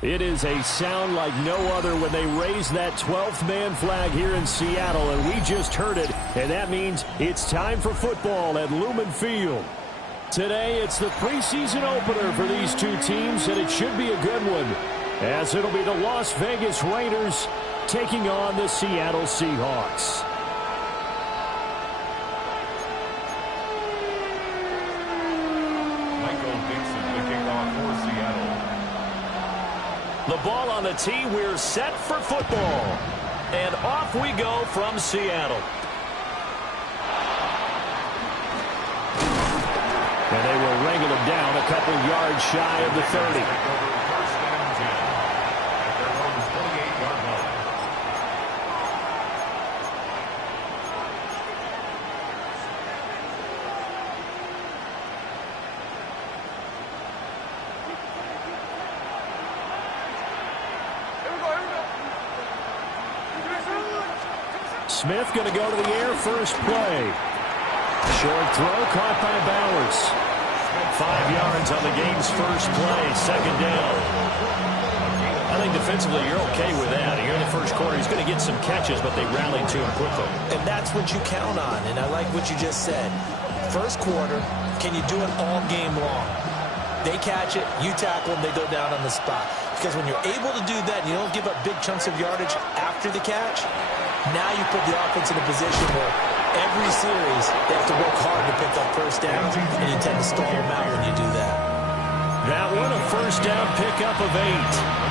It is a sound like no other when they raise that 12th man flag here in Seattle, and we just heard it, and that means it's time for football at Lumen Field. Today, it's the preseason opener for these two teams, and it should be a good one, as it'll be the Las Vegas Raiders taking on the Seattle Seahawks. The ball on the tee, we're set for football. And off we go from Seattle. And they will wrangle him down a couple yards shy of the 30. Smith going to go to the air first play. Short throw caught by Bowers. 5 yards on the game's first play, second down. I think defensively you're okay with that. Here in the first quarter, he's going to get some catches, but they rallied to him quickly. And that's what you count on, and I like what you just said. First quarter, can you do it all game long? They catch it, you tackle them, they go down on the spot. Because when you're able to do that, you don't give up big chunks of yardage after the catch. Now you put the offense in a position where every series they have to work hard to pick up first downs, and you tend to stall them out when you do that. That one a first down pickup of 8.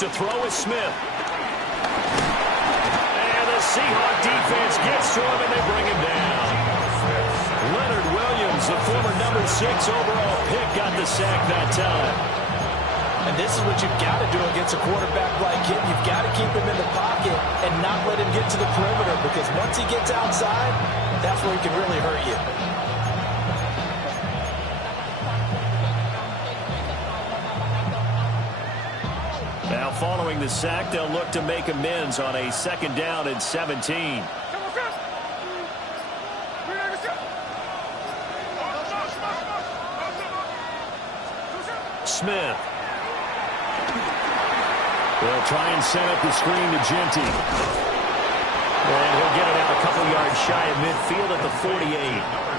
To throw is Smith. And the Seahawk defense gets to him, and they bring him down. Leonard Williams, the former number 6 overall pick, got the sack that time. And this is what you've got to do against a quarterback like him. You've got to keep him in the pocket and not let him get to the perimeter, because once he gets outside, that's where he can really hurt you. Now following the sack, they'll look to make amends on a second down and 17. Smith. They'll try and set up the screen to Genty. And he'll get it out a couple yards shy of midfield at the 48.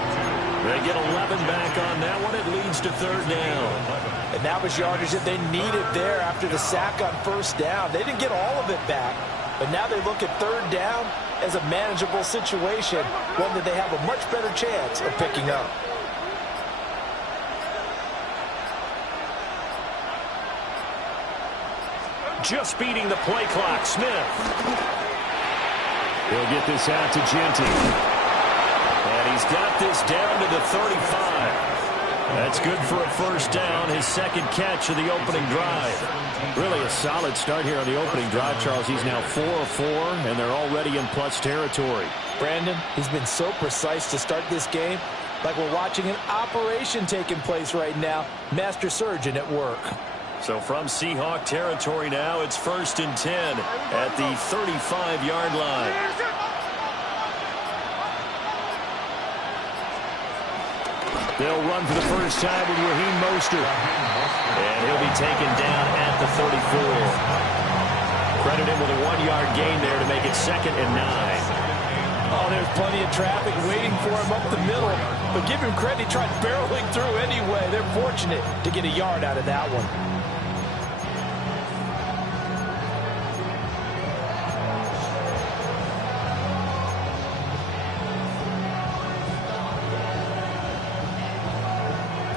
They get 11 back on that one. It leads to third down. And that was yardage that they needed there after the sack on first down. They didn't get all of it back, but now they look at third down as a manageable situation, one that they have a much better chance of picking up. Just beating the play clock, Smith. He'll get this out to Genty. And he's got this down to the 35. That's good for a first down, his second catch of the opening drive. Really a solid start here on the opening drive, Charles. He's now 4 of 4, and they're already in plus territory. Brandon, he's been so precise to start this game, like we're watching an operation taking place right now. Master surgeon at work. So from Seahawk territory now, it's 1st and 10 at the 35-yard line. They'll run for the first time with Raheem Mostert. And he'll be taken down at the 34. Credit him with a 1-yard gain there to make it 2nd and 9. Oh, there's plenty of traffic waiting for him up the middle. But give him credit, he tried barreling through anyway. They're fortunate to get a yard out of that one.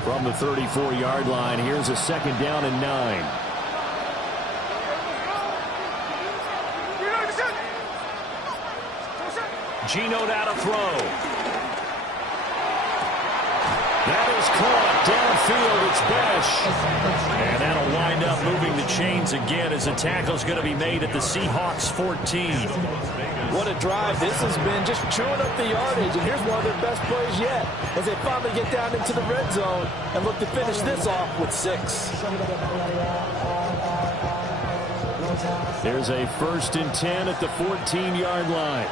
From the 34-yard line, here's a 2nd down and 9. Geno out to throw. That is caught downfield. It's Besh. And that'll wind up moving the chains again as the tackle's going to be made at the Seahawks 14. What a drive this has been, just chewing up the yardage. And here's one of their best plays yet as they finally get down into the red zone and look to finish this off with 6. There's a 1st and 10 at the 14-yard line.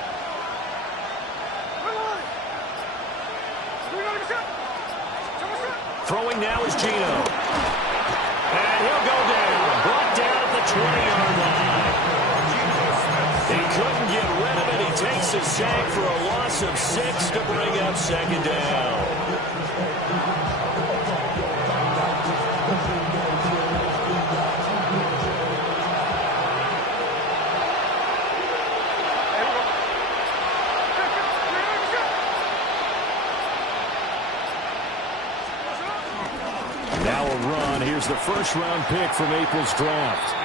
Throwing now is Gino. And he'll go down. Brought down at the 20-yard line. He couldn't get rid of it. He takes a sack for a loss of 6 to bring up 2nd down. Now a run. Here's the 1st-round pick from April's draft.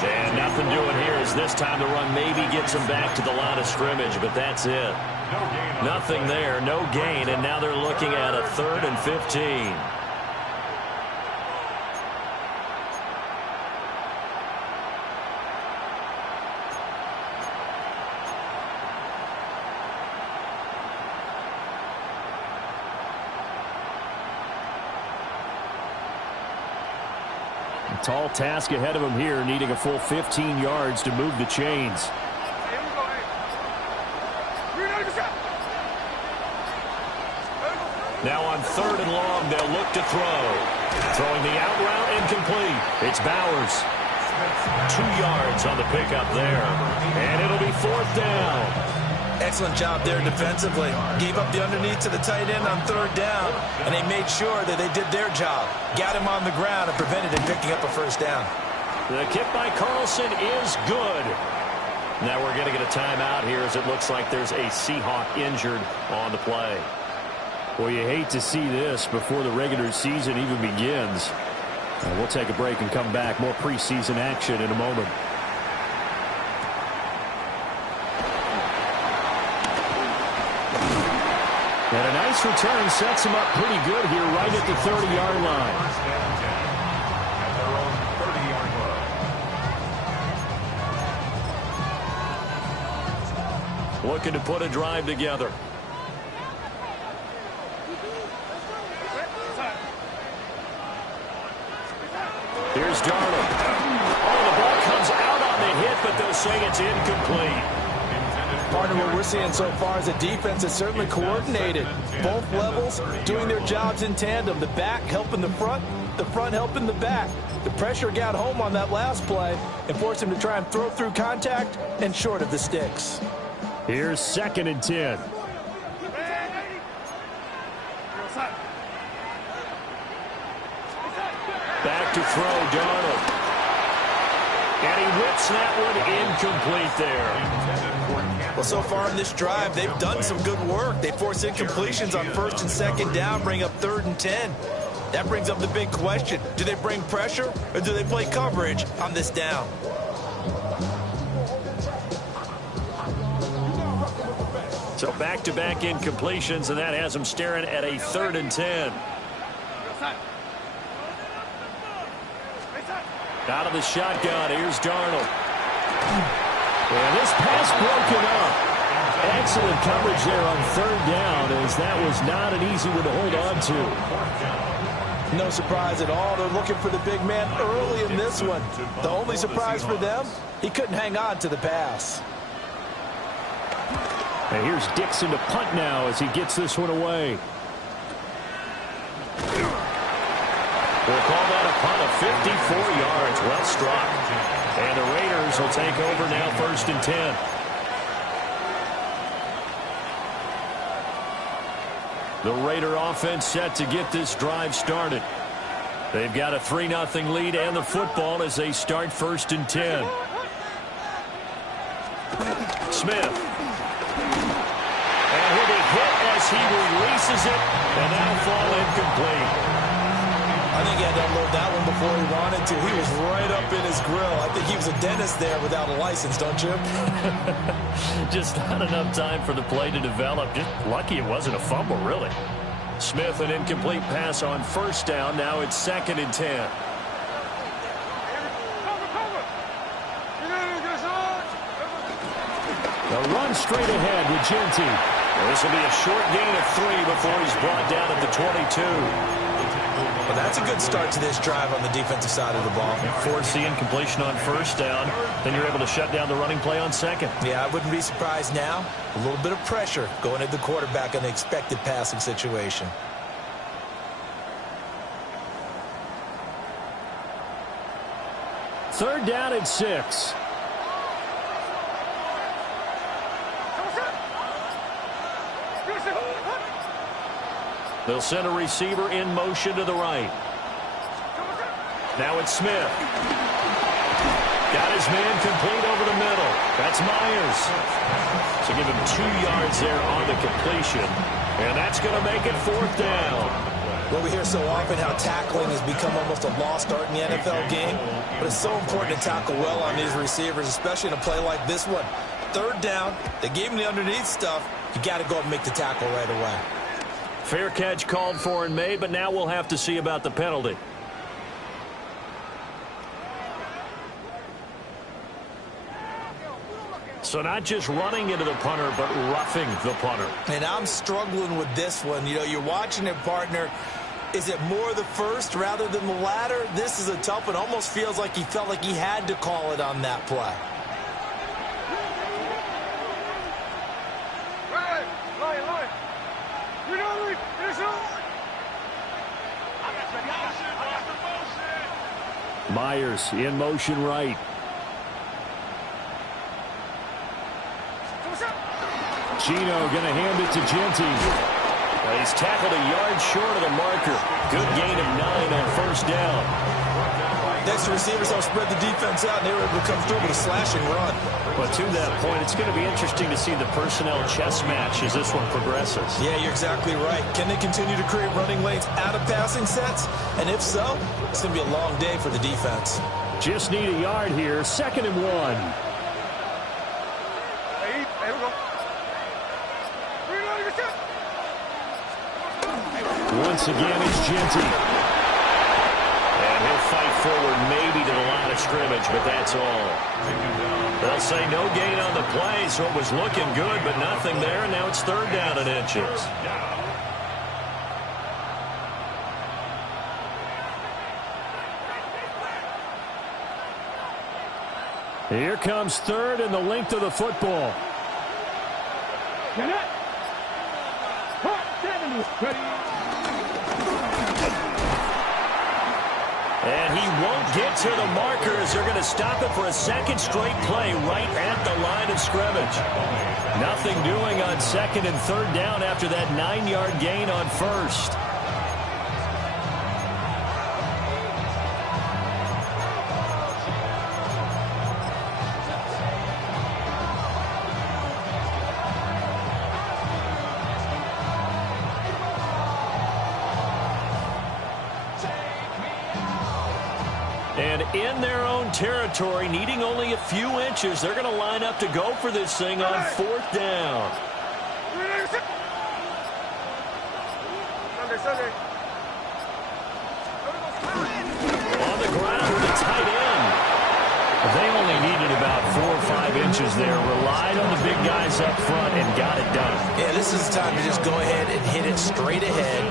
And nothing doing here as this time the run maybe gets him back to the line of scrimmage, but that's it. Nothing there, no gain, and now they're looking at a 3rd and 15. Tall task ahead of him here, needing a full 15 yards to move the chains. Now on 3rd and long, they'll look to throw. Throwing the out route incomplete. It's Bowers. 2 yards on the pickup there. And it'll be 4th down. Excellent job there defensively. Gave up the underneath to the tight end on 3rd down, and they made sure that they did their job. Got him on the ground and prevented him picking up a 1st down. The kick by Carlson is good. Now we're going to get a timeout here as it looks like there's a Seahawk injured on the play. Well, you hate to see this before the regular season even begins. We'll take a break and come back. More preseason action in a moment. And a nice return sets him up pretty good here right at the 30-yard line. Looking to put a drive together. Here's Darnold. Oh, the ball comes out on the hit, but they'll say it's incomplete. Part of what we're seeing so far is the defense is certainly coordinated. Both levels doing their jobs in tandem. The back helping the front helping the back. The pressure got home on that last play and forced him to try and throw through contact and short of the sticks. Here's 2nd and 10. Back to throw, Darnold. And he whips that one incomplete there. Well, so far in this drive, they've done some good work. They force incompletions on 1st and 2nd down, bring up 3rd and 10. That brings up the big question. Do they bring pressure or do they play coverage on this down? So back-to-back incompletions, and that has them staring at a 3rd and 10. Out of the shotgun, here's Darnold. And this pass broken up. Excellent coverage there on 3rd down, as that was not an easy one to hold on to. No surprise at all. They're looking for the big man early in this one. The only surprise for them, he couldn't hang on to the pass. And here's Dixon to punt now as he gets this one away. We'll call that a punt of 54 yards. Well struck. And the Raiders will take over now 1st and 10. The Raider offense set to get this drive started. They've got a 3-0 lead and the football as they start 1st and 10. Smith. And he'll be hit as he releases it, and that'll fall incomplete. I think he had to unload that one before he wanted to. He was right up in his grill. I think he was a dentist there without a license, don't you? Just not enough time for the play to develop. Just lucky it wasn't a fumble, really. Smith, an incomplete pass on 1st down. Now it's 2nd and 10. A run straight ahead with Genty. This will be a short gain of 3 before he's brought down at the 22. Well, that's a good start to this drive on the defensive side of the ball. Forcing incompletion on first down. Then you're able to shut down the running play on second. Yeah, I wouldn't be surprised now. A little bit of pressure going at the quarterback in the expected passing situation. Third down and 6. They'll send a receiver in motion to the right. Now it's Smith. Got his man complete over the middle. That's Myers. So give him 2 yards there on the completion. And that's going to make it 4th down. Well, we hear so often how tackling has become almost a lost art in the NFL game. But it's so important to tackle well on these receivers, especially in a play like this one. 3rd down, they gave him the underneath stuff. You got to go and make the tackle right away. Fair catch called for and made, but now we'll have to see about the penalty. So not just running into the punter, but roughing the punter. And I'm struggling with this one. You know, you're watching it, partner. Is it more the first rather than the latter? This is a tough one. Almost feels like he felt like he had to call it on that play. Myers in motion right. Gino going to hand it to Genty. He's tackled a yard short of the marker. Good gain of 9 on first down. Next receivers help spread the defense out, and they were able to come through with a slashing run. But to that point, it's going to be interesting to see the personnel chess match as this one progresses. Yeah, you're exactly right. Can they continue to create running lanes out of passing sets? And if so, it's going to be a long day for the defense. Just need a yard here. 2nd and 1. Once again, it's Genty. And he'll fight forward maybe to the line of scrimmage, but that's all. They'll say no gain on the play, so it was looking good, but nothing there, and now it's 3rd down and inches. Here comes 3rd and the length of the football. And he won't get to the markers. They're going to stop it for a 2nd straight play right at the line of scrimmage. Nothing doing on 2nd and 3rd down after that 9-yard gain on 1st. And in their own territory, needing only a few inches, they're going to line up to go for this thing on 4th down. On the ground with a tight end. They only needed about 4 or 5 inches there. Relied on the big guys up front and got it done. Yeah, this is the time to just go ahead and hit it straight ahead.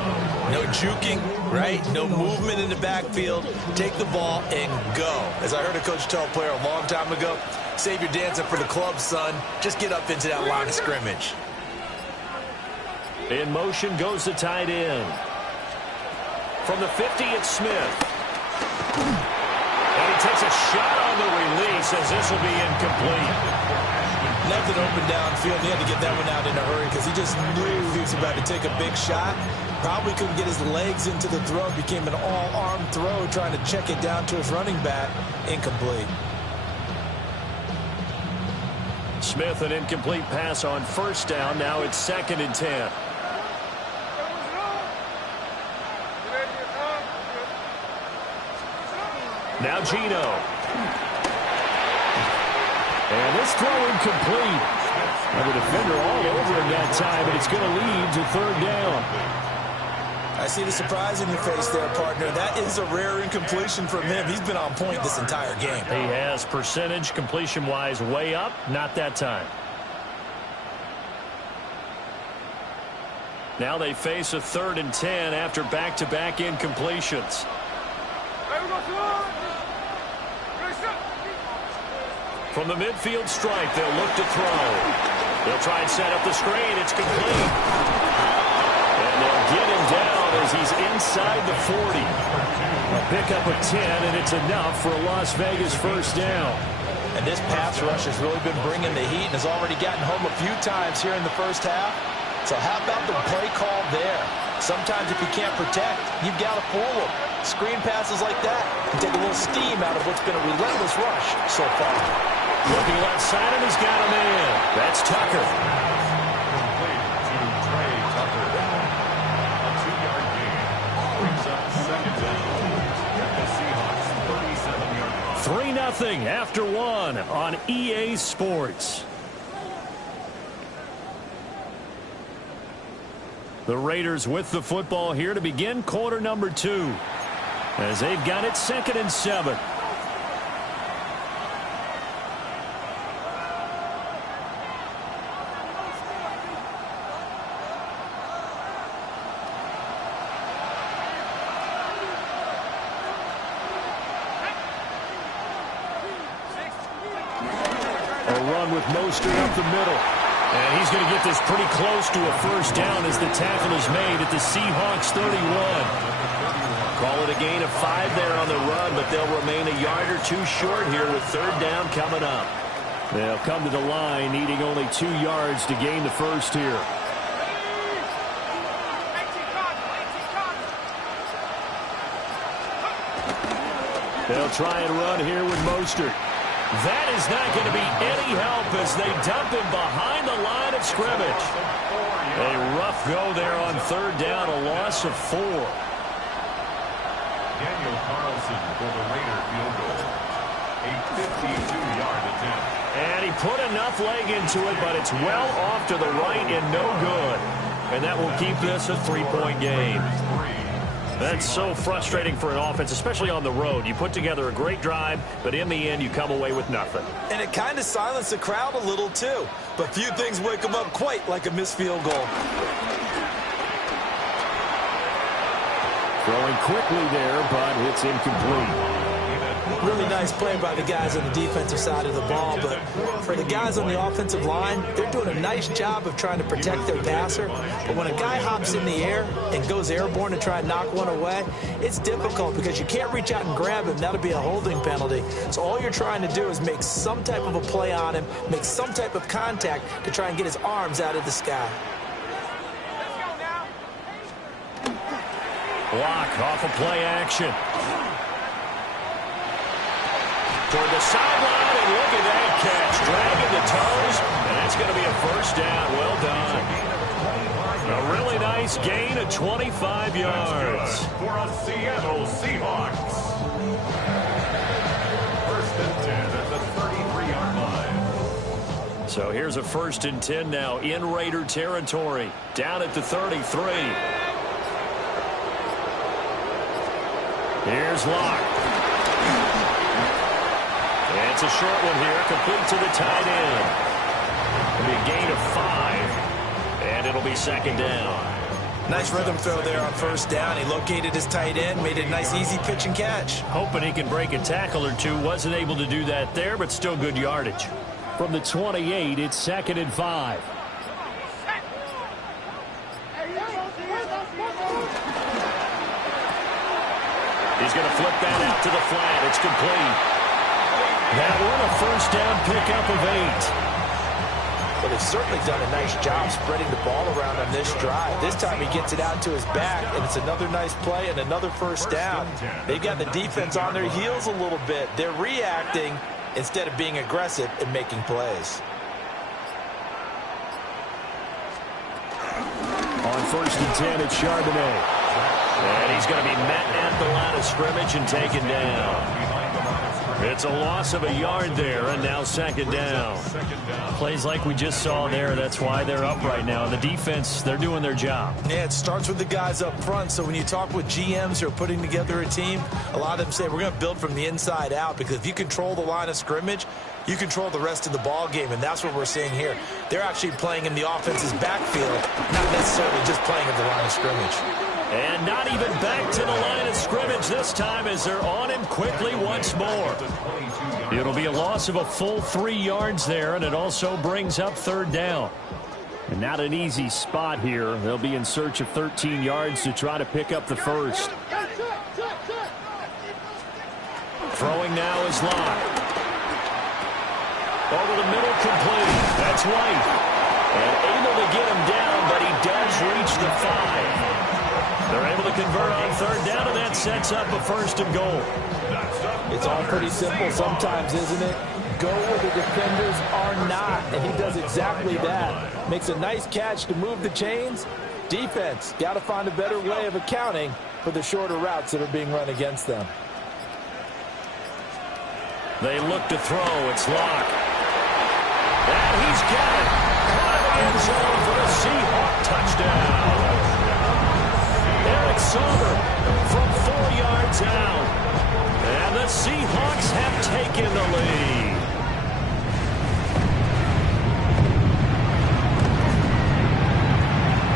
No juking, right? No movement in the backfield. Take the ball and go. As I heard a coach tell a player a long time ago, save your dancing for the club, son. Just get up into that line of scrimmage. In motion goes the tight end. From the 50, it's Smith. And he takes a shot on the release as this will be incomplete. Nothing open downfield. He had to get that one out in a hurry because he just knew he was about to take a big shot. Probably couldn't get his legs into the throw. Became an all-arm throw trying to check it down to his running back. Incomplete. Smith, an incomplete pass on first down. Now it's 2nd and 10. Now Gino. And this throw incomplete. And the defender all over him that time, and it's going to lead to 3rd down. I see the surprise in your face there, partner. That is a rare incompletion from him. He's been on point this entire game. He has percentage completion-wise way up. Not that time. Now they face a 3rd and 10 after back-to-back incompletions. From the midfield stripe, they'll look to throw. They'll try and set up the screen. It's complete. And they'll get him down as he's inside the 40. A pickup of 10, and it's enough for a Las Vegas first down. And this pass rush has really been bringing the heat and has already gotten home a few times here in the first half. So how about the play call there? Sometimes if you can't protect, you've got to fool them. Screen passes like that can take a little steam out of what's been a relentless rush so far. Looking left side, and he's got him in. That's Tucker. Complete to Trey Tucker. A 2-yard gain brings up 2nd down at the Seahawks 37-yard line. 3-0 after 1 on EA Sports. The Raiders with the football here to begin quarter number 2. As they've got it 2nd and 7. With Mostert up the middle. And he's going to get this pretty close to a first down as the tackle is made at the Seahawks 31. Call it a gain of 5 there on the run, but they'll remain a yard or 2 short here with 3rd down coming up. They'll come to the line needing only 2 yards to gain the first here. They'll try and run here with Mostert. That is not going to be any help as they dump him behind the line of scrimmage. A rough go there on 3rd down, a loss of 4. Daniel Carlson for the Raider field goal. A 52-yard attempt. And he put enough leg into it, but it's well off to the right and no good. And that will keep this a 3-point game. That's so frustrating for an offense, especially on the road. You put together a great drive, but in the end, you come away with nothing. And it kind of silenced the crowd a little, too. But few things wake them up quite like a missed field goal. Throwing quickly there, but it's incomplete. Really nice play by the guys on the defensive side of the ball, but for the guys on the offensive line, they're doing a nice job of trying to protect their passer. But when a guy hops in the air and goes airborne to try and knock one away, it's difficult because you can't reach out and grab him. That'll be a holding penalty. So all you're trying to do is make some type of a play on him, make some type of contact to try and get his arms out of the sky. Block off of play action. Toward the sideline, and look at that catch. Dragging the toes, and that's going to be a first down. Well done. A really nice gain of 25 yards. For a Seattle Seahawks. 1st and 10 at the 33-yard line. So here's a 1st and 10 now in Raider territory. Down at the 33. Here's Locke. It's a short one here, complete to the tight end. It'll be a gain of 5, and it'll be 2nd down. Nice rhythm throw there on 1st down. He located his tight end, made it a nice, easy pitch and catch. Hoping he can break a tackle or 2. Wasn't able to do that there, but still good yardage. From the 28, it's 2nd and 5. He's going to flip that out to the flat. It's complete. That one a first down pickup of 8. But they've certainly done a nice job spreading the ball around on this drive. This time he gets it out to his back, and it's another nice play and another first down. They've got the defense on their heels a little bit. They're reacting instead of being aggressive and making plays. On 1st and 10, it's Charbonnet. And he's going to be met at the line of scrimmage and taken down. It's a loss of a yard there, and now second down. Plays like we just saw there. That's why they're up right now. The defense, they're doing their job. Yeah, it starts with the guys up front. So when you talk with GMs who are putting together a team, a lot of them say we're going to build from the inside out, because if you control the line of scrimmage, you control the rest of the ball game, and that's what we're seeing here. They're actually playing in the offense's backfield, not necessarily just playing at the line of scrimmage. And not even back to the line of scrimmage this time, as they're on him quickly once more. It'll be a loss of a full 3 yards there, and it also brings up third down. And not an easy spot here. They'll be in search of 13 yards to try to pick up the first. Throwing now is Locke. Over the middle, complete. That's White. And able to get him down, but he does reach the 5. They're able to convert on third down, and that sets up a first and goal. It's all pretty simple sometimes, isn't it? Go where the defenders are not, and he does exactly that. Makes a nice catch to move the chains. Defense, got to find a better way of accounting for the shorter routes that are being run against them. They look to throw. It's Locke. And he's got it. Out of the end zone for the Seahawk touchdown. Eric Sauber from 4 yards out. And the Seahawks have taken the lead.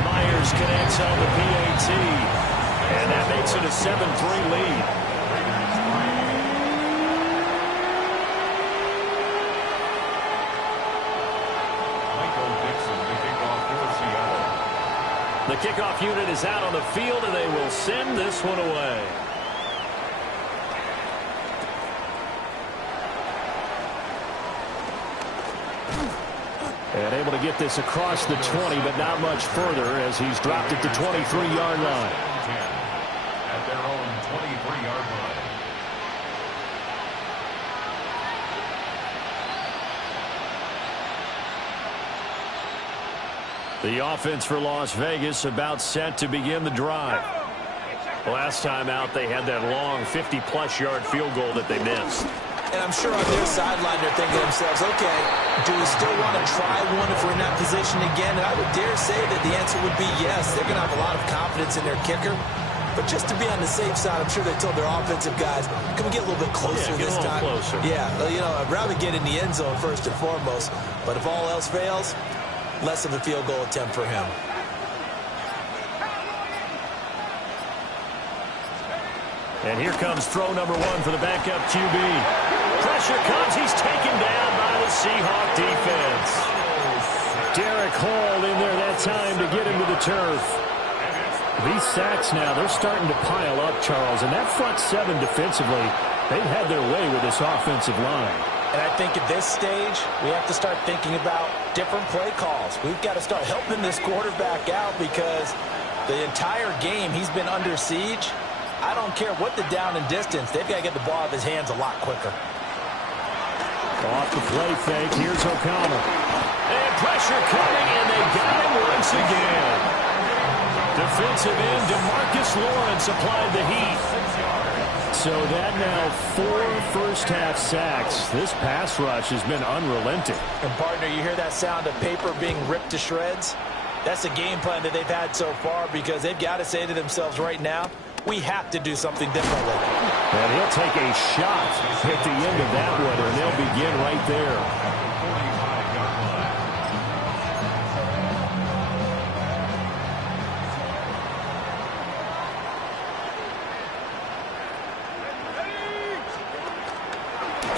Myers connects on the PAT. And that makes it a 7-3 lead. The kickoff unit is out on the field, and they will send this one away. And able to get this across the 20, but not much further, as he's dropped at the 23-yard line. At their own 23-yard line. The offense for Las Vegas about set to begin the drive. Last time out, they had that long 50-plus yard field goal that they missed. And I'm sure on their sideline they're thinking to themselves, okay, do we still want to try one if we're in that position again? And I would dare say that the answer would be yes. They're going to have a lot of confidence in their kicker. But just to be on the safe side, I'm sure they told their offensive guys, can we get a little bit closer this time? Closer. Yeah, well, you know, I'd rather get in the end zone first and foremost. But if all else fails, less of a field goal attempt for him. And here comes throw number 1 for the backup QB. Pressure comes. He's taken down by the Seahawk defense. Derek Hall in there that time to get him to the turf. These sacks now, they're starting to pile up, Charles. And that front 7 defensively, they've had their way with this offensive line. And I think at this stage, we have to start thinking about different play calls. We've got to start helping this quarterback out, because the entire game he's been under siege. I don't care what the down and distance. They've got to get the ball out of his hands a lot quicker. Off the play fake. Here's O'Connell. And pressure coming, and they got him once again. Defensive end DeMarcus Lawrence applied the heat. So that now 4 first-half sacks. This pass rush has been unrelenting. And, partner, you hear that sound of paper being ripped to shreds? That's the game plan that they've had so far, because they've got to say to themselves right now, we have to do something differently. And he'll take a shot at the end of that one, and they'll begin right there.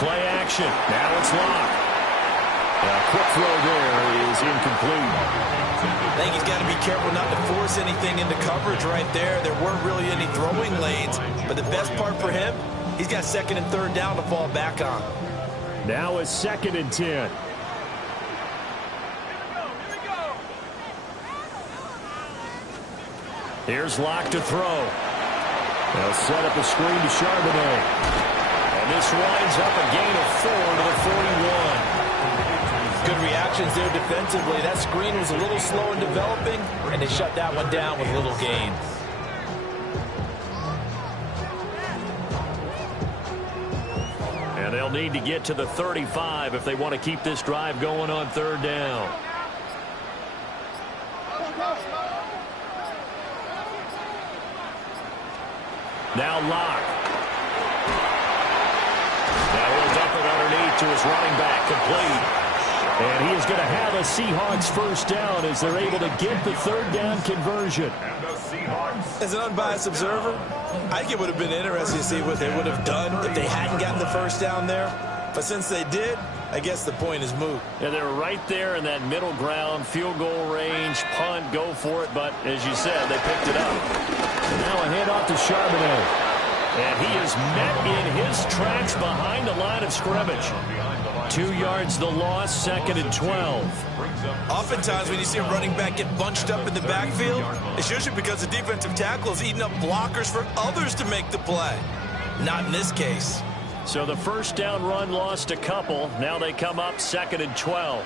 Play action. Now it's Locke. A quick throw there is incomplete. I think he's got to be careful not to force anything into coverage right there. There weren't really any throwing lanes. But the best part for him, he's got second and third down to fall back on. Now it's 2nd and 10. Here's Locke to throw. They'll set up a screen to Charbonnet. And this winds up a gain of 4 to the 41. Good reactions there defensively. That screen was a little slow in developing, and they shut that one down with little gain. And They'll need to get to the 35 if they want to keep this drive going on third down. Now Locke. Now he'll dump it underneath to his running back, complete. And he is going to have a Seahawks first down as they're able to get the third down conversion. As an unbiased observer, I think it would have been interesting to see what they would have done if they hadn't gotten the first down there. But since they did, I guess the point is moot. Yeah, they were right there in that middle ground, field goal range, punt, go for it. But as you said, they picked it up. Now a handoff to Charbonnet. And he is met in his tracks behind the line of scrimmage. 2 yards the loss, 2nd and 12. Oftentimes when you see a running back get bunched up in the backfield, it's usually because the defensive tackle is eating up blockers for others to make the play. Not in this case. So the first down run lost a couple. Now they come up 2nd and 12.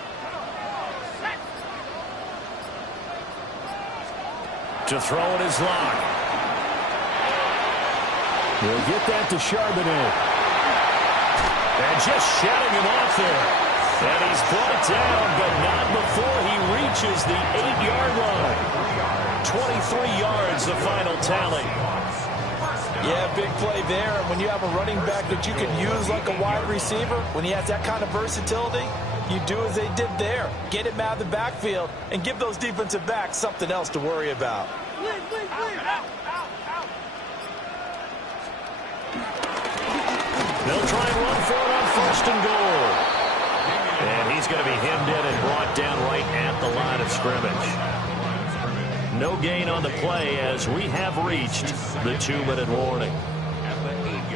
To throw it is Locke. We'll get that to Charbonnet. And just shutting him off there. And he's brought down, but not before he reaches the 8-yard line. 23 yards, the final tally. Yeah, big play there. And when you have a running back that you can use like a wide receiver, when he has that kind of versatility, you do as they did there. Get him out of the backfield and give those defensive backs something else to worry about. They'll try and run for it on 1st and goal. And he's going to be hemmed in and brought down right at the line of scrimmage. No gain on the play as we have reached the 2-minute warning.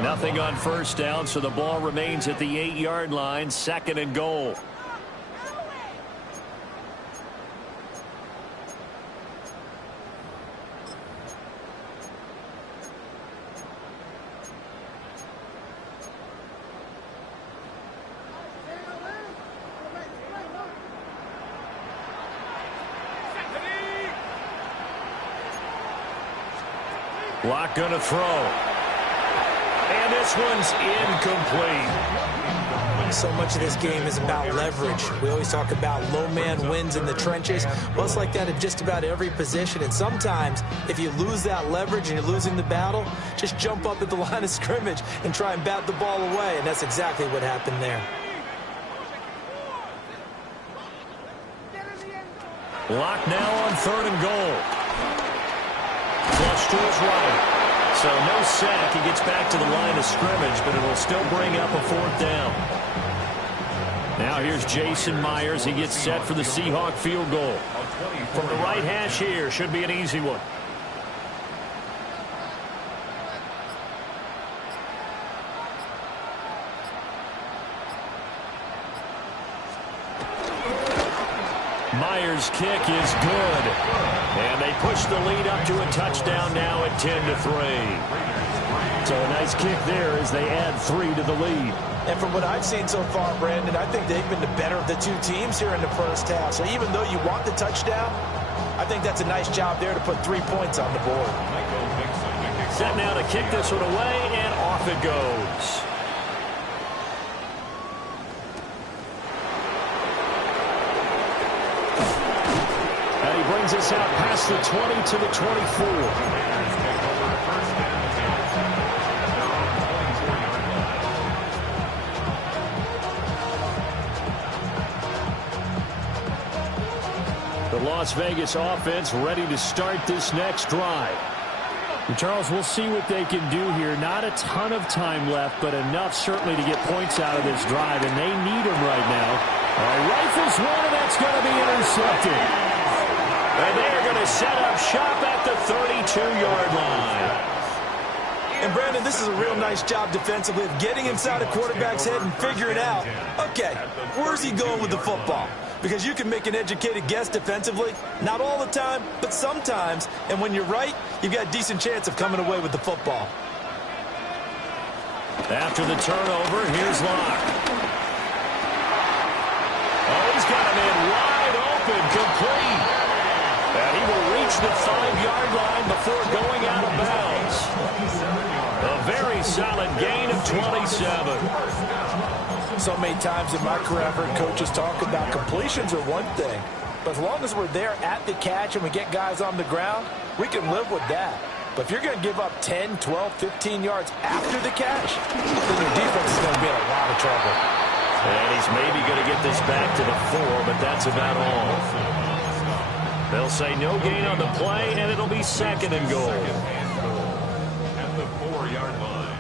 Nothing on first down, so the ball remains at the 8-yard line, 2nd and goal. Locke going to throw. And this one's incomplete. So much of this game is about leverage. We always talk about low man wins in the trenches. Well, it's like that at just about every position. And sometimes, if you lose that leverage and you're losing the battle, just jump up at the line of scrimmage and try and bat the ball away. And that's exactly what happened there. Locke now on 3rd and goal. Flush to his right. So no sack. He gets back to the line of scrimmage, but it will still bring up a 4th down. Now here's Jason Myers. He gets set for the Seahawk field goal. From the right hash here, should be an easy one. Myers' kick is good. And they push the lead up to a touchdown now at 10-3. So a nice kick there as they add 3 to the lead. And from what I've seen so far, Brandon, I think they've been the better of the two teams here in the first half. So even though you want the touchdown, I think that's a nice job there to put 3 points on the board. Set now to kick this one away, and off it goes. And he brings us out past the 20 to the 24. The Las Vegas offense ready to start this next drive. And Charles, we'll see what they can do here. Not a ton of time left, but enough certainly to get points out of this drive, and they need them right now. Rifles one, and that's going to be intercepted. And they're going to set up shop at the 32-yard line. And, Brandon, this is a real nice job defensively of getting inside a quarterback's head and figuring out, okay, where's he going with the football? Because you can make an educated guess defensively. Not all the time, but sometimes. And when you're right, you've got a decent chance of coming away with the football. After the turnover, here's Locke. Oh, he's got him in wide open, complete. And he will reach the 5-yard line before going out of bounds. A very solid gain of 27. So many times in my career, I've heard coaches talk about completions are one thing. But as long as we're there at the catch and we get guys on the ground, we can live with that. But if you're going to give up 10, 12, 15 yards after the catch, then your defense is going to be in a lot of trouble. And he's maybe going to get this back to the 4, but that's about all. They'll say no gain on the play, and it'll be second and goal. At the 4-yard line.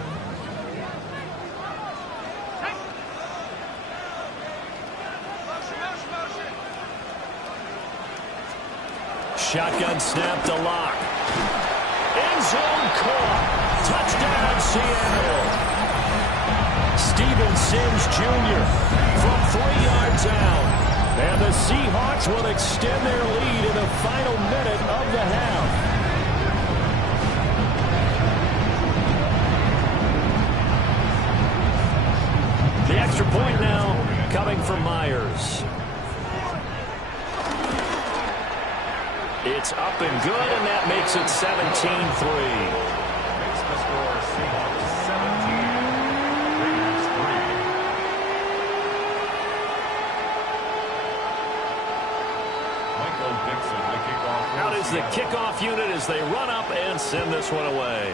Shotgun snap to Lock. End zone caught. Touchdown, Seattle. Steven Sims Jr. from 3 yards out. And the Seahawks will extend their lead in the final minute of the half. The extra point now coming from Myers. It's up and good, and that makes it 17-3. Makes the score Seahawks 17, Raiders 3. Michael Dixon, the kickoff. Out is the kickoff unit as they run up and send this one away.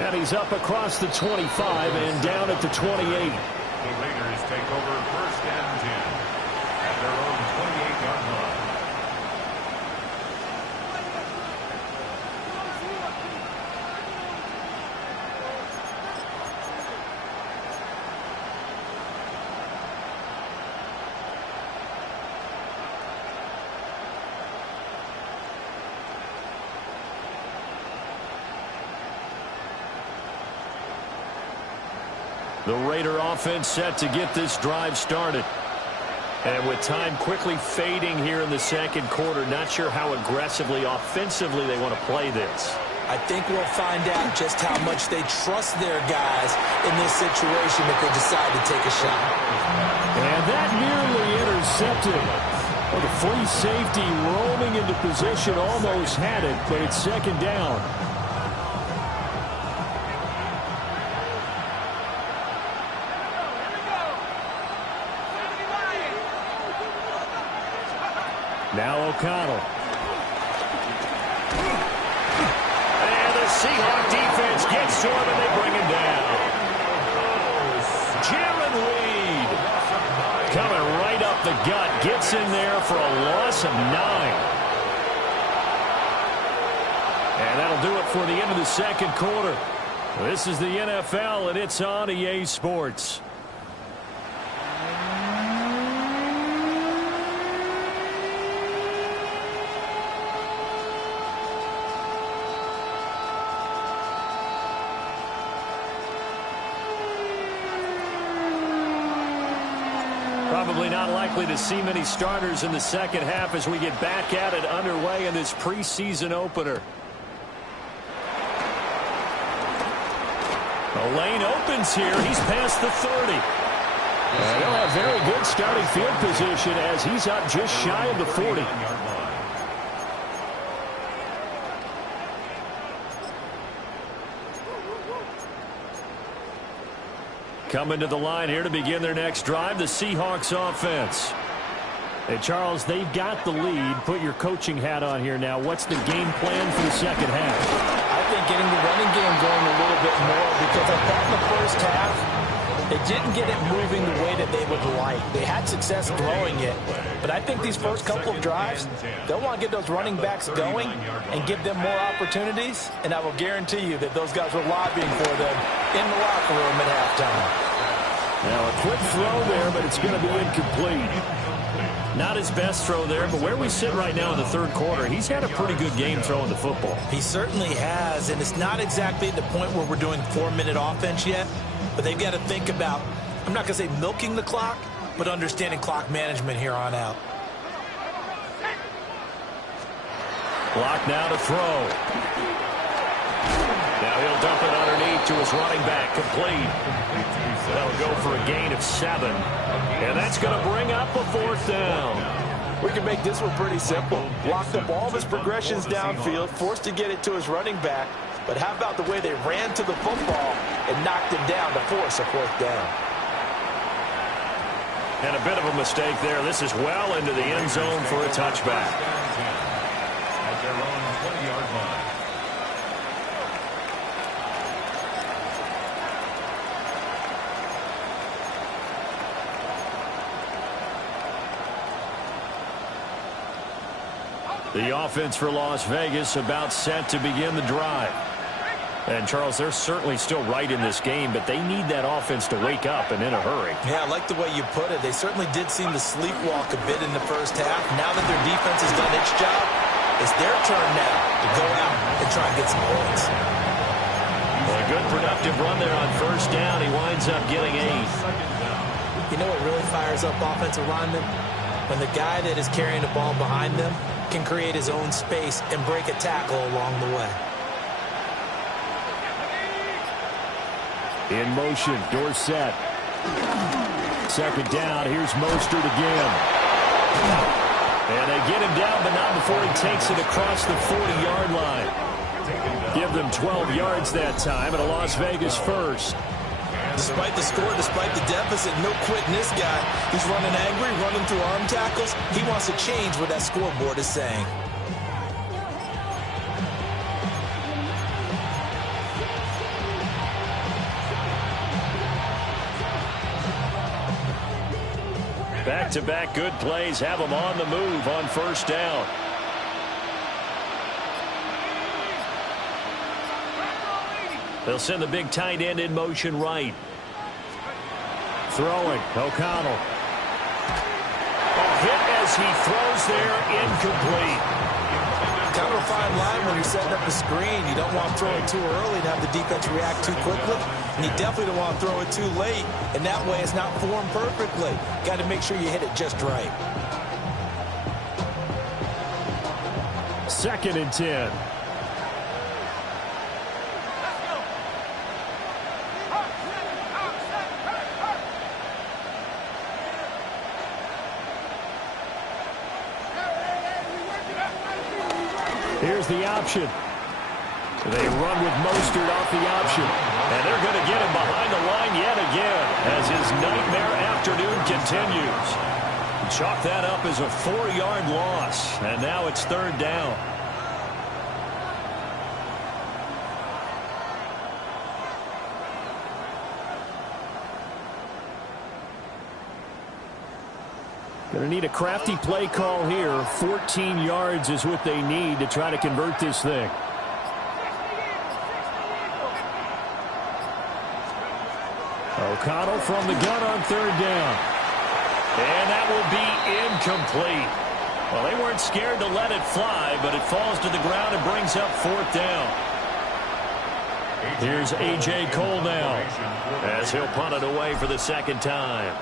And he's up across the 25 and down at the 28. The Raiders take over 1st and 10 at their own 28-yard line. The Raider offense set to get this drive started. And with time quickly fading here in the second quarter, not sure how aggressively, offensively they want to play this. I think we'll find out just how much they trust their guys in this situation if they decide to take a shot. And that nearly intercepted. Well, the free safety roaming into position almost had it, but it's second down. Now O'Connell. And the Seahawk defense gets to him and they bring him down. Jaron Reed coming right up the gut. Gets in there for a loss of 9. And that'll do it for the end of the second quarter. This is the NFL and it's on EA Sports. Probably not likely to see many starters in the second half as we get back at it underway in this preseason opener. The lane opens here. He's past the 30. And he'll have very good starting field position as he's up just shy of the 40. Coming to the line here to begin their next drive, the Seahawks offense. Hey, Charles, they've got the lead. Put your coaching hat on here now. What's the game plan for the second half? I think getting the running game going a little bit more because I thought in the first half they didn't get it moving the way that they would like. They had success throwing it, but I think these first couple of drives, they'll want to get those running backs going and give them more opportunities, and I will guarantee you that those guys were lobbying for them in the locker room at halftime. Now a quick throw there, but it's going to be incomplete. Not his best throw there, but where we sit right now in the third quarter, he's had a pretty good game throwing the football. He certainly has, and it's not exactly at the point where we're doing 4-minute offense yet, but they've got to think about, I'm not going to say milking the clock, but understanding clock management here on out. Block now to throw. Now he'll dump it underneath to his running back, complete. They'll go for a gain of 7. And that's going to bring up a 4th down. We can make this one pretty simple. Locked up all of his progressions downfield, forced to get it to his running back. But how about the way they ran to the football and knocked him down to force a 4th down? And a bit of a mistake there. This is well into the end zone for a touchback. At their own 20-yard line. The offense for Las Vegas about set to begin the drive. And, Charles, they're certainly still right in this game, but they need that offense to wake up and in a hurry. Yeah, I like the way you put it. They certainly did seem to sleepwalk a bit in the first half. Now that their defense has done its job, it's their turn now to go out and try and get some points. Well, a good productive run there on 1st down. He winds up getting 8. You know what really fires up offensive linemen? When the guy that is carrying the ball behind them can create his own space and break a tackle along the way. In motion, Dorsett. 2nd down, here's Mostert again. And they get him down, but not before he takes it across the 40-yard line. Give them 12 yards that time, and a Las Vegas first. Despite the score, despite the deficit, no quitting this guy. He's running angry, running through arm tackles. He wants to change what that scoreboard is saying. Back-to-back good plays have them on the move on 1st down. They'll send the big tight end in motion right. Throwing, O'Connell. A hit as he throws there, incomplete. Kind of a fine line when you're setting up a screen. You don't want to throw it too early and have the defense react too quickly. And you definitely don't want to throw it too late. And that way it's not formed perfectly. Got to make sure you hit it just right. 2nd and 10. Here's the option. They run with Mostert off the option. And they're going to get him behind the line yet again as his nightmare afternoon continues. Chalk that up as a 4-yard loss. And now it's 3rd down. Going to need a crafty play call here. 14 yards is what they need to try to convert this thing. O'Connell from the gun on 3rd down. And that will be incomplete. Well, they weren't scared to let it fly, but it falls to the ground and brings up 4th down. Here's A.J. Cole now as he'll punt it away for the 2nd time.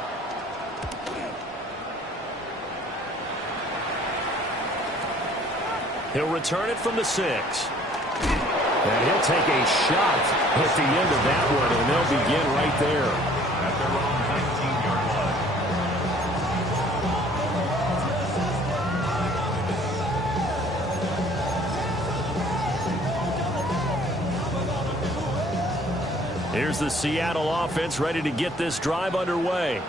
He'll return it from the 6. And he'll take a shot at the end of that one, and they'll begin right there. At their own 19-yard line. Here's the Seattle offense ready to get this drive underway.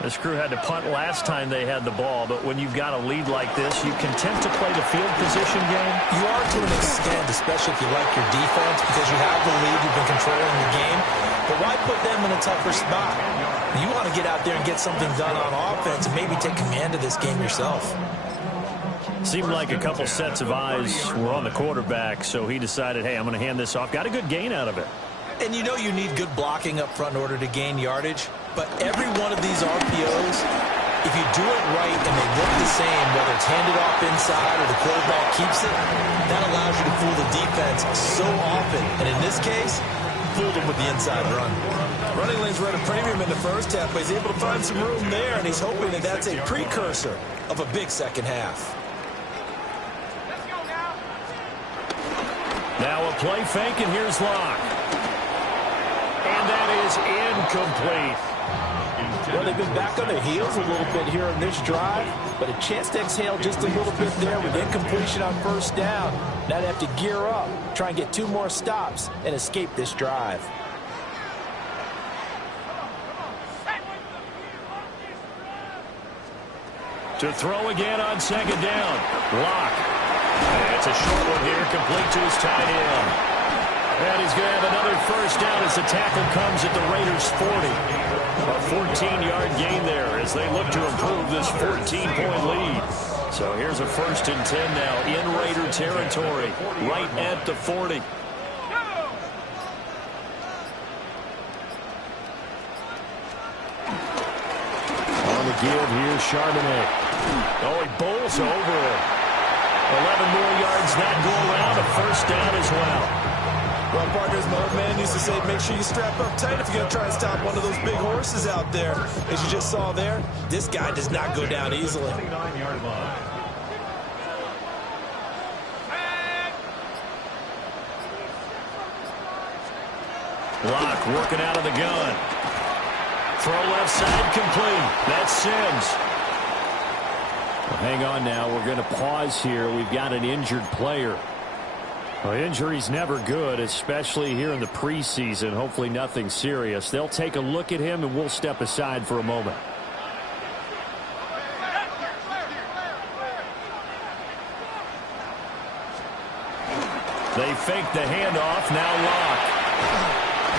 This crew had to punt last time they had the ball, but when you've got a lead like this, you can tend to play the field position game. You are to an extent, especially if you like your defense, because you have the lead, you've been controlling the game. But why put them in a tougher spot? You want to get out there and get something done on offense and maybe take command of this game yourself. Seemed like a couple sets of eyes were on the quarterback, so he decided, hey, I'm going to hand this off. Got a good gain out of it. And you know you need good blocking up front in order to gain yardage. But every one of these RPOs, if you do it right and they look the same, whether it's handed off inside or the quarterback keeps it, that allows you to fool the defense so often. And in this case, fooled them with the inside run. Running lanes run a premium in the first half, but he's able to find some room there, and he's hoping that that's a precursor of a big second half. Now a play fake, and here's Locke. And that is incomplete. Well, they've been back on their heels a little bit here in this drive, but a chance to exhale just a little bit there with incompletion on first down. Now they have to gear up, try and get 2 more stops, and escape this drive. To throw again on second down. Block. And it's a short one here, complete to his tight end. And he's going to have another first down as the tackle comes at the Raiders' 40. A 14-yard gain there as they look to improve this 14-point lead. So here's a 1st and 10 now in Raider territory, right at the 40. On the give here, Charbonnet. Oh, he bowls over it. 11 more yards that go around, a first down as well. Well, partners, my old man used to say, make sure you strap up tight if you're going to try and stop one of those big horses out there. As you just saw there, this guy does not go down easily. 29-yard line. Block working out of the gun. Throw left side complete. That's Sims. Well, hang on now. We're going to pause here. We've got an injured player. Well, injury's never good, especially here in the preseason. Hopefully nothing serious. They'll take a look at him, and we'll step aside for a moment. They fake the handoff. Now Locke.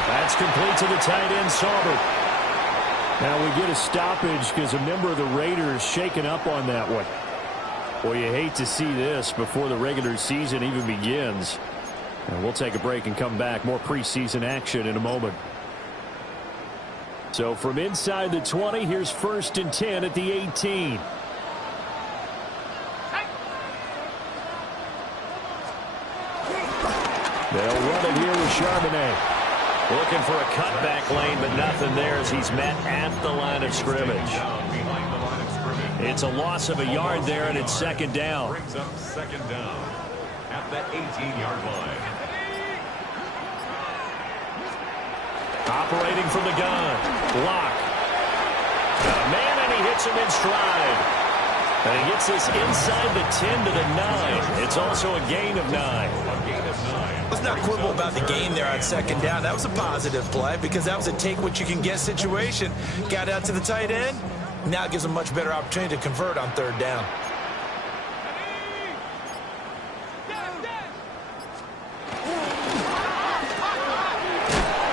That's complete to the tight end, Saubert. Now we get a stoppage because a member of the Raiders shaken up on that one. Well, you hate to see this before the regular season even begins. And we'll take a break and come back. More preseason action in a moment. So from inside the 20, here's 1st and 10 at the 18. They'll run it here with Charbonnet. Looking for a cutback lane, but nothing there as he's met at the line of scrimmage. It's a loss of a yard there, and it's 2nd down. Brings up 2nd down at the 18-yard line. Operating from the gun. Block. Got a man, and he hits him in stride. And he gets this inside the 10 to the 9. It's also a gain of 9. A gain of 9. Let's not quibble about the gain there on 2nd down. That was a positive play because that was a take-what-you-can-get situation. Got out to the tight end. Now it gives them a much better opportunity to convert on 3rd down.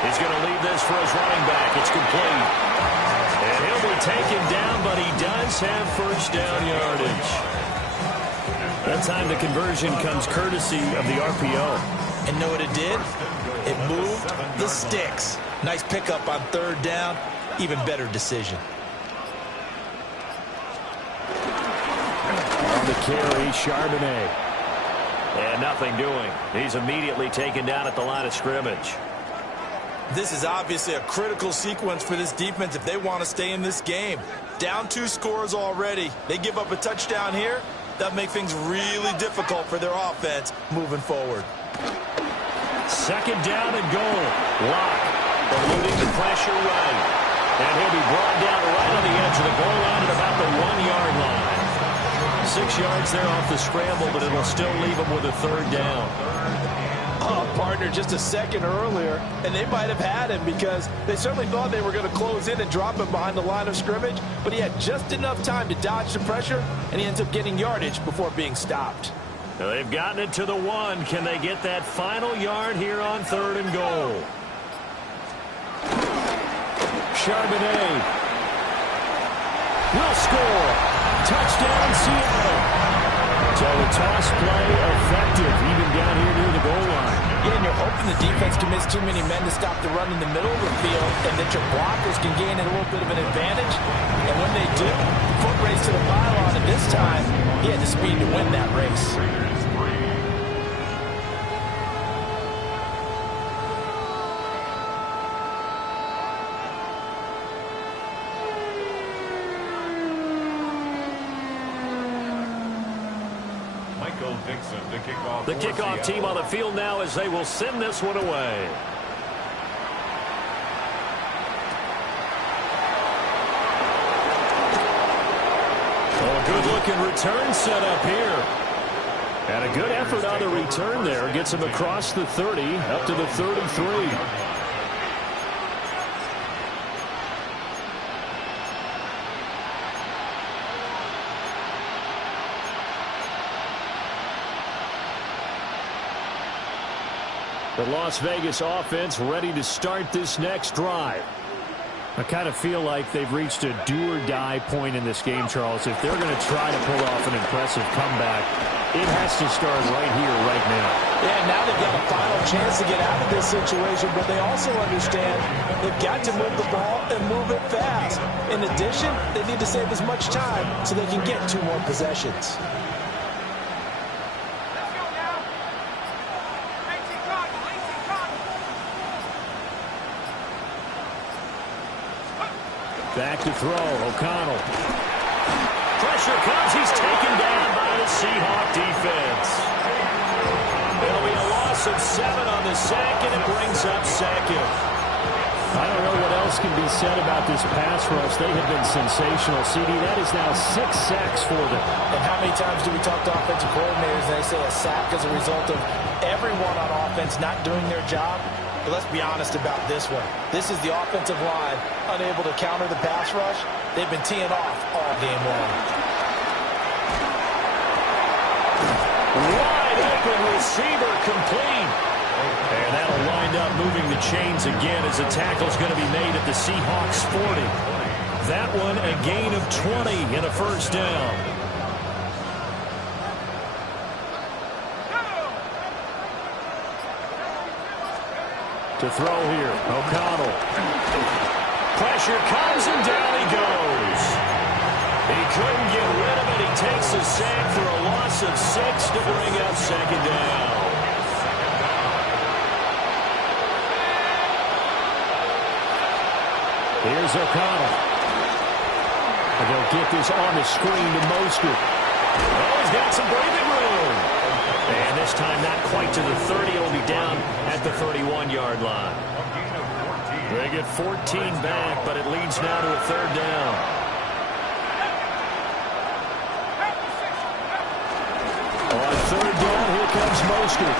He's going to leave this for his running back. It's complete. And he'll be taken down, but he does have 1st down yardage. That time the conversion comes courtesy of the RPO. And know what it did? It moved the sticks. Nice pickup on 3rd down. Even better decision. On the carry, Charbonnet. And nothing doing. He's immediately taken down at the line of scrimmage. This is obviously a critical sequence for this defense if they want to stay in this game. Down 2 scores already. They give up a touchdown here. That'll make things really difficult for their offense moving forward. 2nd down and goal. Locke eluding the pressure right. And he'll be brought down right on the edge of the goal line at about the 1-yard line. 6 yards there off the scramble, but it'll still leave him with a 3rd down. Oh, partner, just a second earlier, and they might have had him because they certainly thought they were going to close in and drop him behind the line of scrimmage, but he had just enough time to dodge the pressure, and he ends up getting yardage before being stopped. Now they've gotten it to the 1. Can they get that final yard here on 3rd and goal? Charbonnet will score. Touchdown, Seattle. So the toss play effective, even down here near the goal line. Yeah, and you're hoping the defense commits too many men to stop the run in the middle of the field and that your blockers can gain a little bit of an advantage. And when they do, foot race to the pylon, and this time, he had the speed to win that race. The kickoff team on the field now as they will send this one away. Oh, good-looking return set up here. And a good effort on the return there. Gets him across the 30, up to the 33. The Las Vegas offense ready to start this next drive. I kind of feel like they've reached a do-or-die point in this game, Charles. If they're going to try to pull off an impressive comeback, it has to start right here, right now. Yeah, now they've got a final chance to get out of this situation, but they also understand they've got to move the ball and move it fast. In addition, they need to save as much time so they can get 2 more possessions. Back to throw, O'Connell. Pressure comes, he's taken down by the Seahawk defense. It'll be a loss of 7 on the sack, and it brings up second. I don't know what else can be said about this pass rush. They have been sensational. CD, that is now 6 sacks for them. And how many times do we talk to offensive coordinators and they say a sack is a result of everyone on offense not doing their job? But let's be honest about this one. This is the offensive line unable to counter the pass rush. They've been teeing off all game long. Wide open receiver complete. And that'll wind up moving the chains again as the tackle's going to be made at the Seahawks 40. That one a gain of 20 and a first down. To throw here, O'Connell. Pressure comes and down he goes. He couldn't get rid of it. He takes a sack for a loss of 6 to bring up second down. Here's O'Connell. And they'll get this on the screen to Mostert. Oh, he's got some breathing room. And this time not quite to the 30. It'll be down at the 31-yard line. They get 14 back, but it leads now to a third down. On third down, here comes Mostert.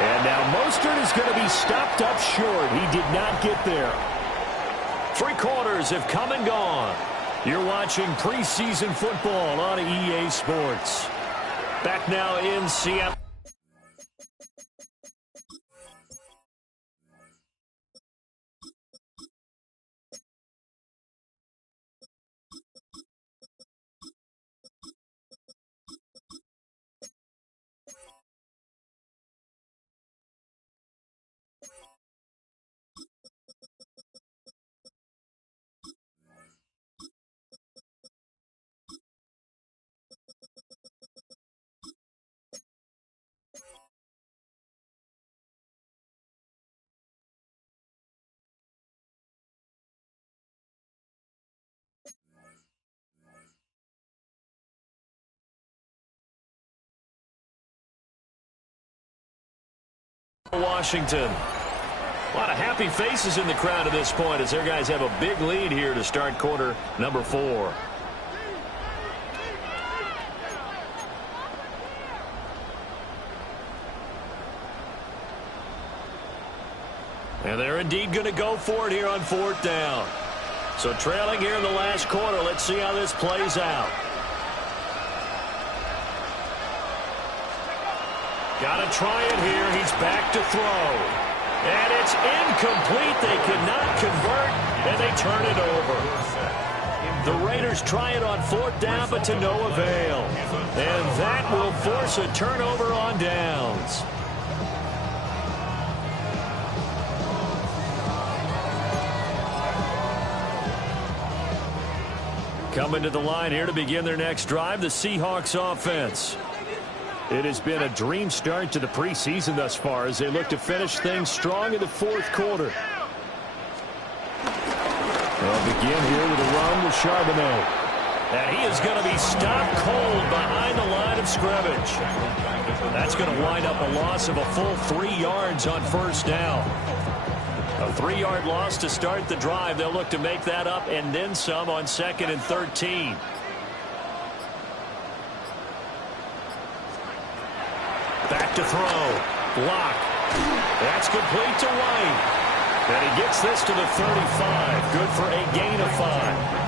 And now Mostert is going to be stopped up short. He did not get there. 3 quarters have come and gone. You're watching preseason football on EA Sports. Back now in Seattle. Washington. A lot of happy faces in the crowd at this point as their guys have a big lead here to start quarter number 4. And they're indeed going to go for it here on 4th down. So trailing here in the last quarter. Let's see how this plays out. Got to try it here. He's back to throw. And it's incomplete. They cannot convert, and they turn it over. The Raiders try it on 4th down, but to no avail. And that will force a turnover on downs. Coming to the line here to begin their next drive, the Seahawks offense. It has been a dream start to the preseason thus far as they look to finish things strong in the 4th quarter. They'll begin here with a run with Charbonnet. And he is going to be stopped cold behind the line of scrimmage. That's going to wind up a loss of a full 3 yards on 1st down. A 3-yard loss to start the drive. They'll look to make that up and then some on 2nd and 13. Back to throw. Block. That's complete to White. And he gets this to the 35. Good for a gain of 5.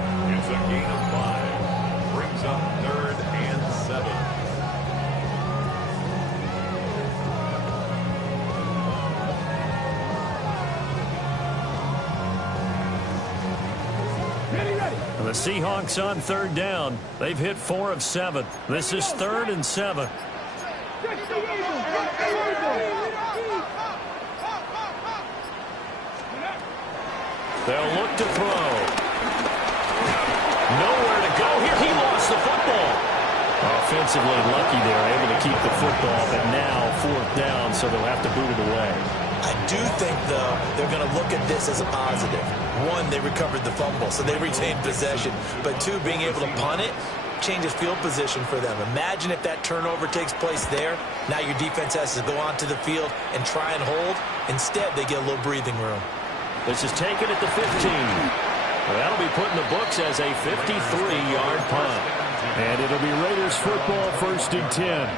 It's a gain of 5. Brings up 3rd and 7. The Seahawks on 3rd down. They've hit 4 of 7. This is 3rd and 7. They'll look to throw. Nowhere to go here. He lost the football. Offensively lucky they're able to keep the football, but now 4th down, so they'll have to boot it away. I do think, though, they're going to look at this as a positive. 1, they recovered the fumble, so they retained possession. But 2, being able to punt it changes field position for them. Imagine if that turnover takes place there. Now your defense has to go onto the field and try and hold. Instead, they get a little breathing room. This is taken at the 15. That'll be put in the books as a 53-yard punt. And it'll be Raiders football, 1st and 10.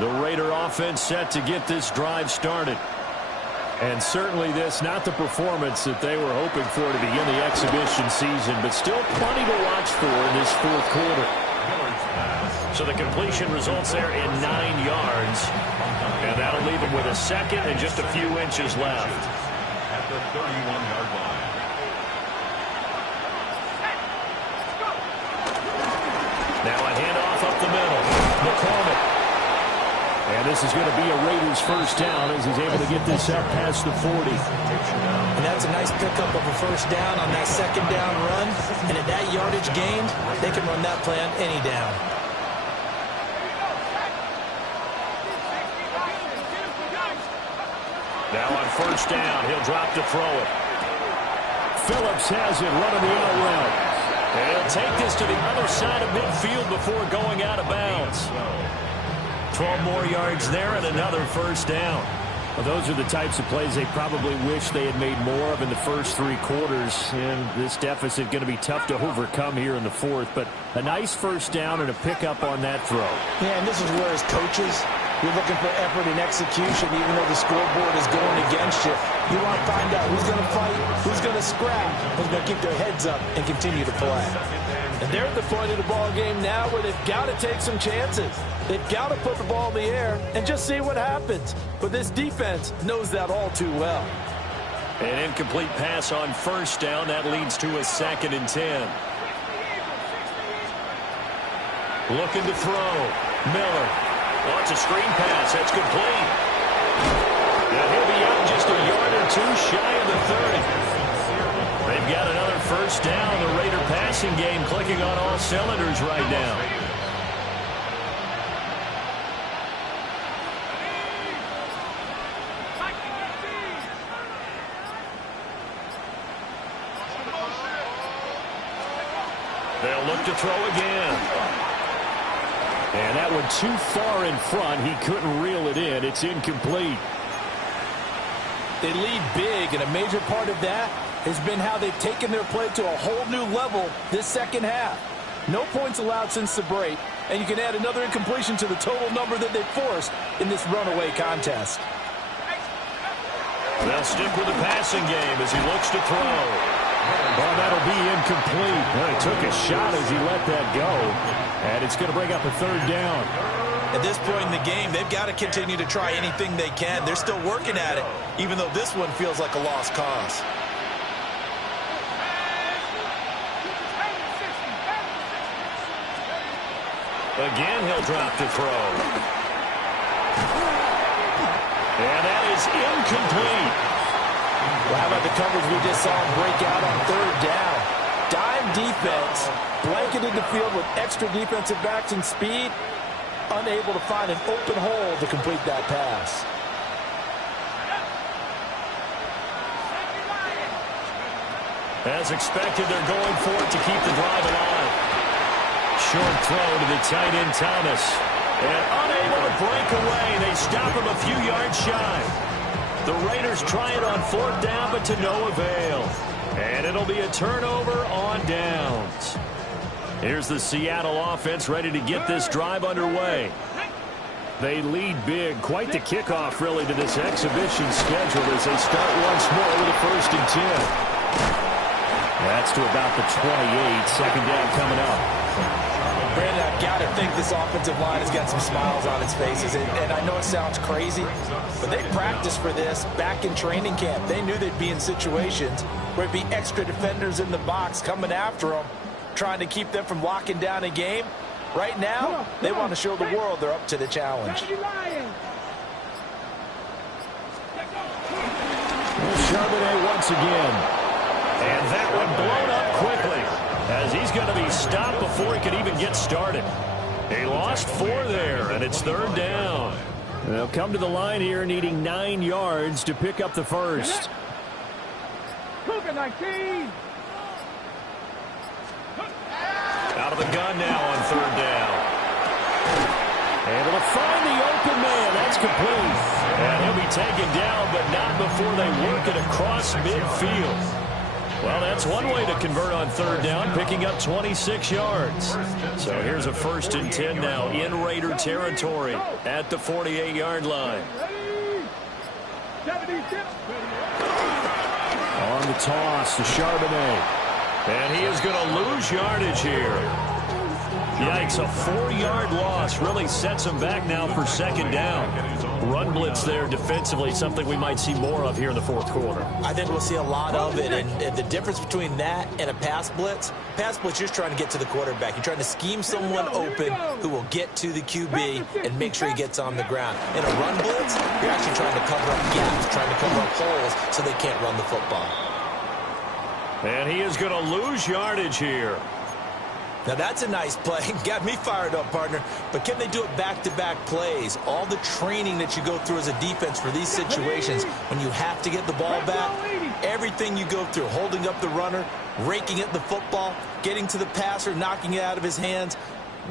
The Raider offense set to get this drive started. And certainly this, not the performance that they were hoping for to begin the exhibition season, but still plenty to watch for in this 4th quarter. So the completion results there in 9 yards. And that'll leave him with a 2nd and just a few inches left. At the 31-yard line. Now a handoff up the middle. McCormick. And this is going to be a Raiders 1st down as he's able to get this up past the 40. And that's a nice pickup of a 1st down on that 2nd down run. And at that yardage gained, they can run that play on any down. Now on 1st down, he'll drop to throw it. Phillips has it running the out route. And he'll take this to the other side of midfield before going out of bounds. 12 more yards there and another 1st down. Well, those are the types of plays they probably wish they had made more of in the first 3 quarters. And this deficit going to be tough to overcome here in the 4th. But a nice 1st down and a pickup on that throw. Yeah, and this is where as coaches, you're looking for effort and execution, even though the scoreboard is going against you. You want to find out who's going to fight, who's going to scrap, who's going to keep their heads up and continue to play. And they're at the point of the ball game now where they've got to take some chances. They've got to put the ball in the air and just see what happens. But this defense knows that all too well. An incomplete pass on 1st down. That leads to a 2nd and 10. Looking to throw. Miller. Oh, it's a screen pass. That's complete. And he'll be out just a yard or 2 shy of the 30. They've got another 1st down. The Raider passing game clicking on all cylinders right now. They'll look to throw again. And that one too far in front. He couldn't reel it in. It's incomplete. They lead big, and a major part of that has been how they've taken their play to a whole new level this 2nd half. No points allowed since the break, and you can add another incompletion to the total number that they've forced in this runaway contest. They'll stick with the passing game as he looks to throw. Well, that'll be incomplete. Well, he took a shot as he let that go, and it's going to bring up a 3rd down. At this point in the game, they've got to continue to try anything they can. They're still working at it, even though this one feels like a lost cause. Again, he'll drop to throw. And that is incomplete. Well, how about the coverage we just saw him break out on 3rd down? Dime defense, blanketed the field with extra defensive backs and speed, unable to find an open hole to complete that pass. As expected, they're going for it to keep the drive alive. short throw to the tight end Thomas. And unable to break away. They stop him a few yards shy. The Raiders try it on fourth down, but to no avail. And it'll be a turnover on downs. Here's the Seattle offense ready to get this drive underway. They lead big. Quite the kickoff, really, to this exhibition schedule as they start once more with a 1st and 10. That's to about the 28. Second down coming up. Brandon, I've got to think this offensive line has got some smiles on its faces. And I know it sounds crazy, but they practiced for this back in training camp. They knew they'd be in situations where there'd be extra defenders in the box coming after them, trying to keep them from locking down a game. Right now, they want to show the world they're up to the challenge. Charbonnet once again. And that one blown up quickly, as he's going to be stopped before he can even get started. He lost 4 there, and it's 3rd down. They'll come to the line here needing 9 yards to pick up the first. Out of the gun now on 3rd down. Able to find the open man. That's complete. And he'll be taken down, but not before they work it across midfield. Well, that's one way to convert on 3rd down, picking up 26 yards. So here's a 1st and 10 now in Raider territory at the 48-yard line. On the toss to Charbonnet. And he is going to lose yardage here. Yikes, a 4-yard loss really sets him back now for 2nd down. Run blitz there defensively, something we might see more of here in the 4th quarter. I think we'll see a lot of it, and the difference between that and a pass blitz, you're just trying to get to the quarterback. You're trying to scheme someone open who will get to the QB and make sure he gets on the ground. In a run blitz, you're actually trying to cover up gaps, trying to cover up holes so they can't run the football. And he is going to lose yardage here. Now, that's a nice play. Got me fired up, partner. But can they do it back-to-back plays? All the training that you go through as a defense for these situations, when you have to get the ball back, everything you go through, holding up the runner, raking at the football, getting to the passer, knocking it out of his hands,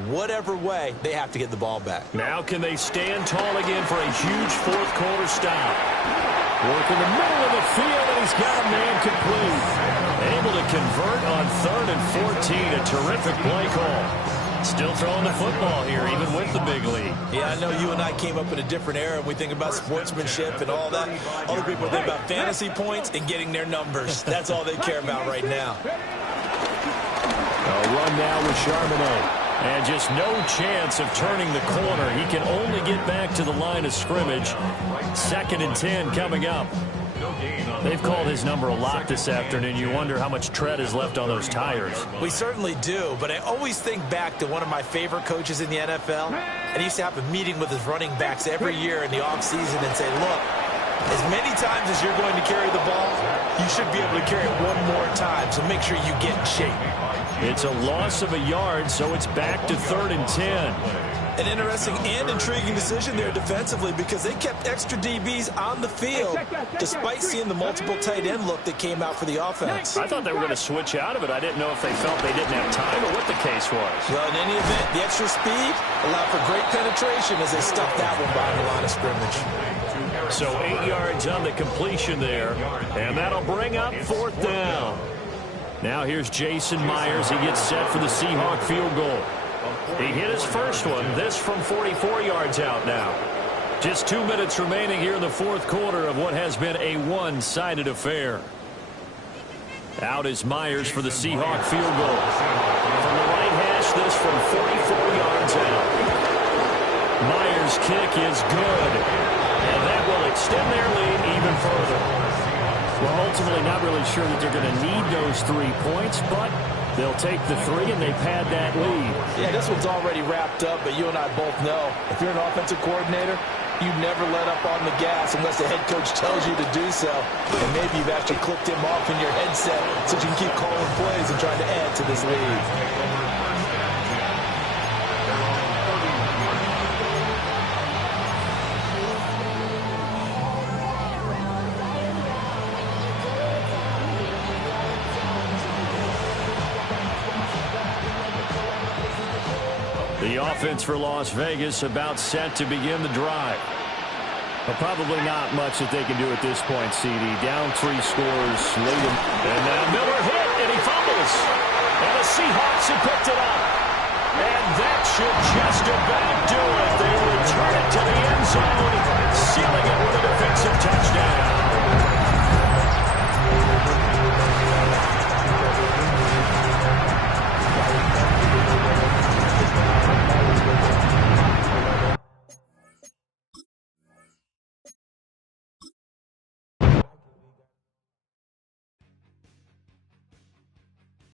whatever way, they have to get the ball back. Now can they stand tall again for a huge 4th quarter stop? Work in the middle of the field, and he's got a man complete. Able to convert on 3rd and 14. A terrific play call. Still throwing the football here, even with the big lead. Yeah, I know you and I came up in a different era, and we think about sportsmanship and all that. Other people think about fantasy points and getting their numbers. That's all they care about right now. A run now with Charbonnet. And just no chance of turning the corner. He can only get back to the line of scrimmage. 2nd and 10 coming up. They've called his number a lot this afternoon. You wonder how much tread is left on those tires. We certainly do, but I always think back to one of my favorite coaches in the NFL. And he used to have a meeting with his running backs every year in the offseason and say, look, as many times as you're going to carry the ball, you should be able to carry it one more time, so make sure you get in shape. It's a loss of a yard, so it's back to 3rd and 10. An interesting and intriguing decision there defensively because they kept extra DBs on the field despite seeing the multiple tight end look that came out for the offense. I thought they were going to switch out of it. I didn't know if they felt they didn't have time or what the case was. Well, in any event, the extra speed allowed for great penetration as they stuffed that one behind the line of scrimmage. So 8 yards on the completion there, and that'll bring up 4th down. Now here's Jason Myers. He gets set for the Seahawk field goal. He hit his first one, this from 44 yards out now. Just 2 minutes remaining here in the 4th quarter of what has been a one-sided affair. Out is Myers for the Seahawk field goal. From the right hash, this from 44 yards out. Myers' kick is good, and that will extend their lead even further. Well, ultimately not really sure that they're going to need those 3 points, but they'll take the 3 and they pad that lead. Yeah, this one's already wrapped up, but you and I both know if you're an offensive coordinator, you never let up on the gas unless the head coach tells you to do so. And maybe you've actually clicked him off in your headset so you can keep calling plays and trying to add to this lead. The offense for Las Vegas about set to begin the drive. But probably not much that they can do at this point, CD. Down 3 scores late in. And now Miller hit, and he fumbles. And the Seahawks have picked it up. And that should just about do it. They return it to the end zone, sealing it with a defensive touchdown.